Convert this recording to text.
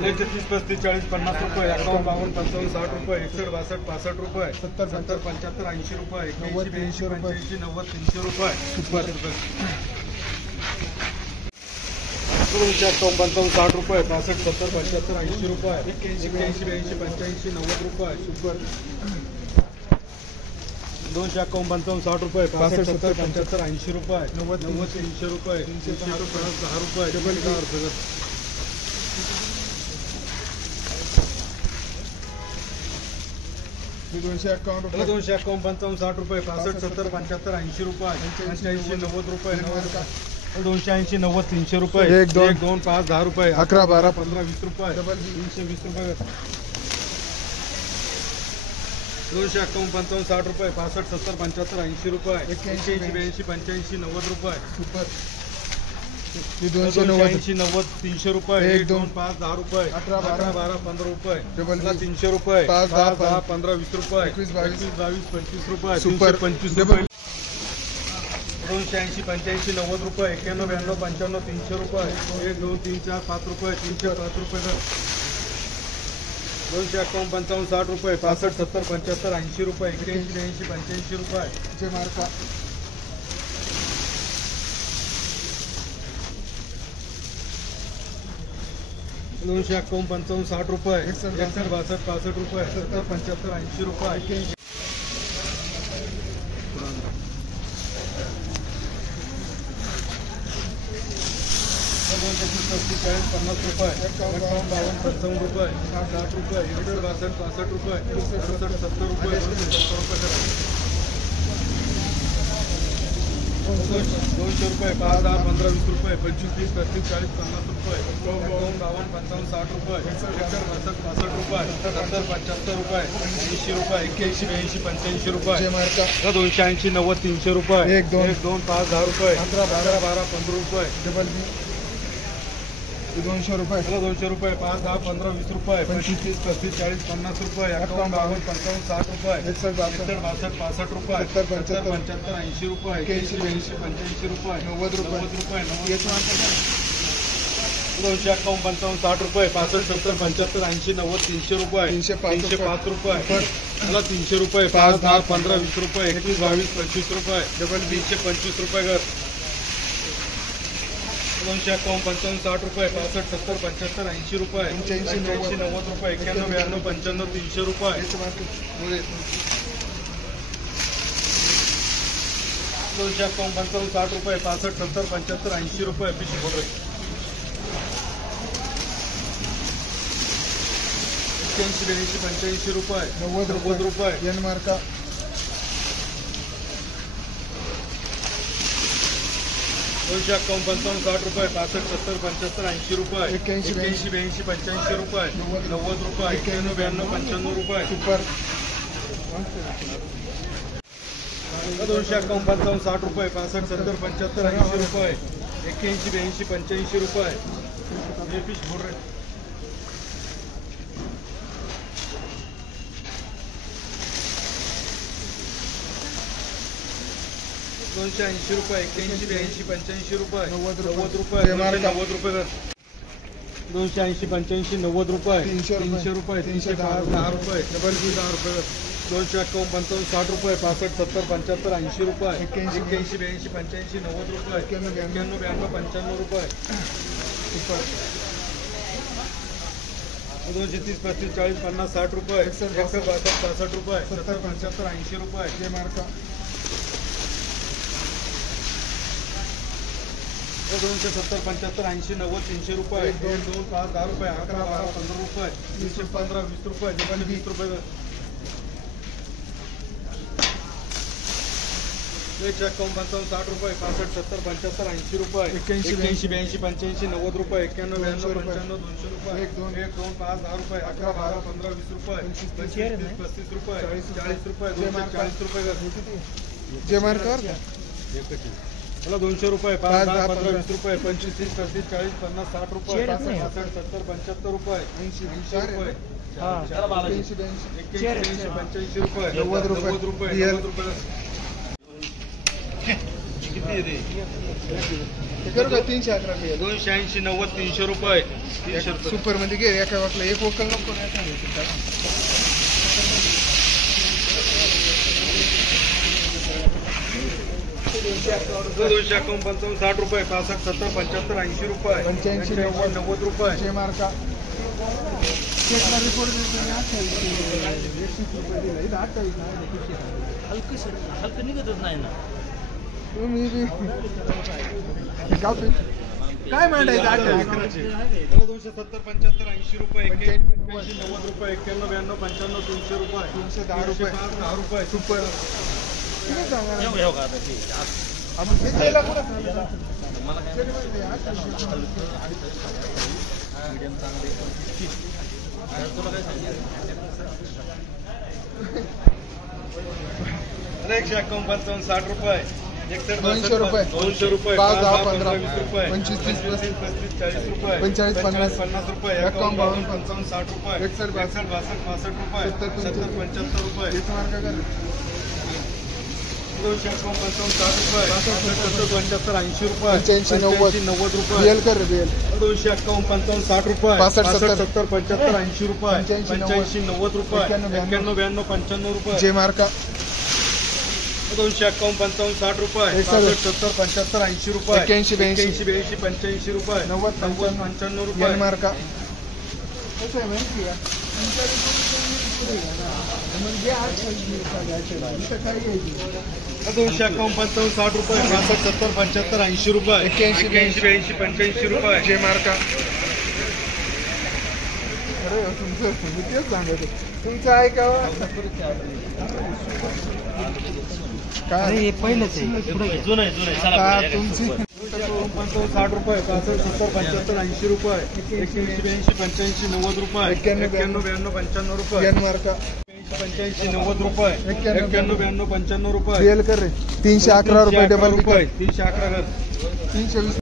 30 35 40 50 रुपये 51 52 55 60 रुपये 61 62 65 रुपये 70 70 75 80 रुपये 81 82 85 90 300 रुपये सुपर 251 55 60 रुपये 65 70 75 80 रुपये 81 82 85 90 रुपये सुपर 251 55 60 रुपये 65 70 75 80 रुपये 90 300 रुपये 350 10 रुपये डबल 10 रुपये 251 55 60 रुपये 65 70 75 80 रुपये 85 90 रुपये 280 90 300 रुपये 1 2 5 10 रुपये 11 12 15 20 रुपये 320 रुपये 251 55 60 रुपये 65 70 75 80 रुपये 81 82 85 90 रुपये सुपर 280 90 300 रुपये 1 2 5 10 रुपये 11 12 15 रुपये 300 रुपये 5 10 15 20 रुपये 21 22 25 रुपये सुपर 25 रुपये 280 85 90 रुपये 91 92 95 300 रुपये 1 2 3 4 5 रुपये 305 रुपये 251 55 60 रुपये 65 70 75 80 रुपये 81 82 85 रुपये जे मार्का 251 55 60 रुपये 61 62 65 रुपये 70 75 80 रुपये 40 50 रुपये 51 52 55 रुपये 60 रुपये 61 62 65 रुपये 67 70 रुपये 70 रुपये 200 रुपये 5 10 15 20 रुपये 25 30 35 40 50 रुपये 52 55 60 रुपये 61 62 65 रुपये 70 75 रुपये 80 रुपये 81 82 85 रुपये 280 90 300 रुपये 1 2 5 10 रुपये 11 12 15 रुपये डबल 200 रुपये 200 रुपये 5 10 15 20 रुपये 25 30 35 40 50 रुपये 51 52 55 60 रुपये 61 62 65 रुपये 70 75 80 रुपये 81 82 85 रुपये 90 रुपये 251 55 60 रुपये 65 70 75 80 90 300 रुपये 305 रुपये 300 रुपये 5 10 15 20 रुपये 21 22 25 रुपये डबल 325 रुपये घर 251 55 60 रुपये 65 70 75 80 रुपये 85 90 रुपये 91 92 95 300 रुपये 251 55 60 रुपये 65 70 75 80 रुपये पीछे बोल रहे 81 82 85 रुपये 90 रुपये एन मार्का 251 55 60 रुपये 65 70 75 80 रुपये 81 82 85 रुपये 90 रुपये 91 92 95 रुपये सुपर 251 55 60 रुपये 65 70 75 80 रुपये 81 82 85 रुपये ये पीस बोल रहे 280 रुपये 81 82 85 रुपये 90 रुपये 90 रुपये 280 85 90 रुपये 300 रुपये 310 रुपये डबल 10 रुपये 251 55 60 रुपये 65 70 75 80 रुपये 81 82 85 90 रुपये 91 92 95 रुपये 230 35 40 50 60 रुपये 61 62 65 रुपये 70 75 80 रुपये ये मार्का 270 75 80 90 300 रुपये 2 2 5 10 रुपये 11 12 15 रुपये 15 20 रुपये डबल 20 रुपये 151 55 60 रुपये 65 70 75 80 रुपये 81 82 85 90 रुपये 91 92 95 200 रुपये 1 2 5 10 रुपये 11 12 15 20 रुपये 25 35 रुपये 40 रुपये 240 रुपये जे मार्कर मला 200 रुपये 5 10 15 20 रुपये 25 30 35 40 50 60 रुपये 65 70 75 रुपये 80 रुपये 85 रुपये 90 रुपये 90 रुपये करू का 311 280 90 300 रुपये 300 रुपये सुपर मध्ये घे एका वाटलं एक वकल नको नाही 251 55 60 रुपये 65 70 75 80 रुपये 85 90 रुपये जे मार्का चेकला रिपोर्ट हलकं निघतच नाही ना. तुम्ही काय मांडायचं 270 75 80 रुपये 81 90 रुपये 91 92 95 300 रुपये 310 रुपये 10 रुपये सुपर येऊ का आता ते आपण घेतलेला कुठं मला काय मीडियम चांगले तुला काय सांगितलं 151 55 60 रुपये 200 रुपये 200 रुपये 5 10 15 20 रुपये 25 30 35 40 रुपये 45 50 50 रुपये 51 55 60 रुपये 61 62 रुपये 70 75 रुपये हेच मार्का कर 251 55 60 रुपये 65 75 80 रुपये 85 90 रुपये रियल कर रियल 251 55 60 रुपये 65 70 75 80 रुपये 85 90 रुपये 91 92 95 रुपये जे मार्का 251 55 60 रुपये 65 70 75 80 रुपये 81 82 85 रुपये 90 95 रुपये रियल मार्का कसं आहे माहिती का म्हणजे आज काय घ्यायची 251 55 60 रुपये 65 70 75 80 रुपये 81 82 85 रुपये जे मार्का अरे तुमचं मी तेच सांगतो तुमचं ऐकावं काय पहिलंच आहे जुनं आहे आता तुमची 60 रुपये 65 70 75 80 रुपये 81 82 85 90 रुपये 91 92 95 रुपये रियल मार्का 85 90 रुपये 91 92 95 रुपये रियल कर रे 311 रुपये डबल रुपये 311 320